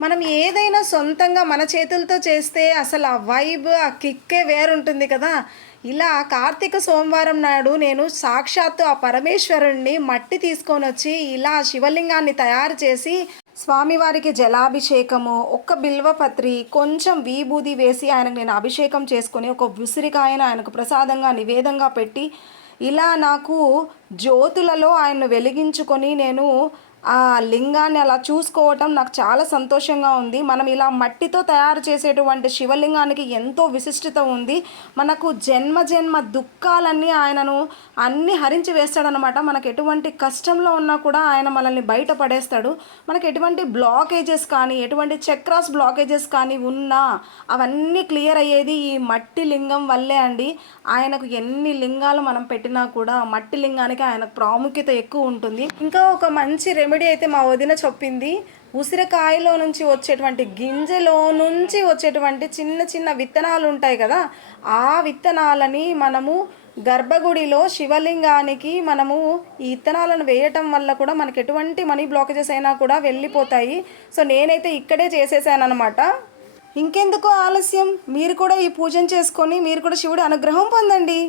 మనం ఏదైనా సొంతంగా మన చేతులతో చేస్తే అసలు ఆ వైబ్, ఆ కిక్కే వేరుంటుంది కదా! ఇలా కార్తీక సోమవారం నాడు నేను సాక్షాత్తు ఆ పరమేశ్వరుడిని మట్టి తీసుకొనొచ్చి ఇలా శివలింగాన్ని తయారు చేసి స్వామివారికి జలాభిషేకము, ఒక్క బిల్వపత్రి, కొంచెం విభూది వేసి ఆయనకు నేను అభిషేకం చేసుకొని, ఒక ఉసిరికాయను ఆయనకు ప్రసాదంగా నివేదంగా పెట్టి, ఇలా నాకు జ్యోతులలో ఆయన్ను వెలిగించుకొని నేను ఆ లింగాన్ని అలా చూసుకోవటం నాకు చాలా సంతోషంగా ఉంది. మనం ఇలా మట్టితో తయారు చేసేటువంటి శివలింగానికి ఎంతో విశిష్టత ఉంది. మనకు జన్మ జన్మ దుఃఖాలన్నీ ఆయనను అన్నీ హరించి వేస్తాడనమాట. మనకు ఎటువంటి కష్టంలో ఉన్నా కూడా ఆయన మనల్ని బయట పడేస్తాడు. మనకు ఎటువంటి బ్లాకేజెస్ కానీ, ఎటువంటి చక్రాస్ బ్లాకేజెస్ కానీ ఉన్నా అవన్నీ క్లియర్ అయ్యేది ఈ మట్టి లింగం వల్లే అండి. ఆయనకు ఎన్ని లింగాలు మనం పెట్టినా కూడా మట్టి లింగానికి ఆయనకు ప్రాముఖ్యత ఎక్కువ ఉంటుంది. ఇంకా ఒక మంచి రెమెడీ అయితే మా వదిన చెప్పింది. ఉసిరికాయలో నుంచి వచ్చేటువంటి గింజలో నుంచి వచ్చేటువంటి చిన్న చిన్న విత్తనాలు ఉంటాయి కదా, ఆ విత్తనాలని మనము గర్భగుడిలో శివలింగానికి మనము ఈ విత్తనాలను వేయటం వల్ల కూడా మనకి ఎటువంటి మనీ బ్లాకేజెస్ అయినా కూడా వెళ్ళిపోతాయి. సో నేనైతే ఇక్కడే చేసేసానమాట. ఇంకెందుకు ఆలస్యం, మీరు కూడా ఈ పూజను చేసుకొని మీరు కూడా శివుడి అనుగ్రహం పొందండి.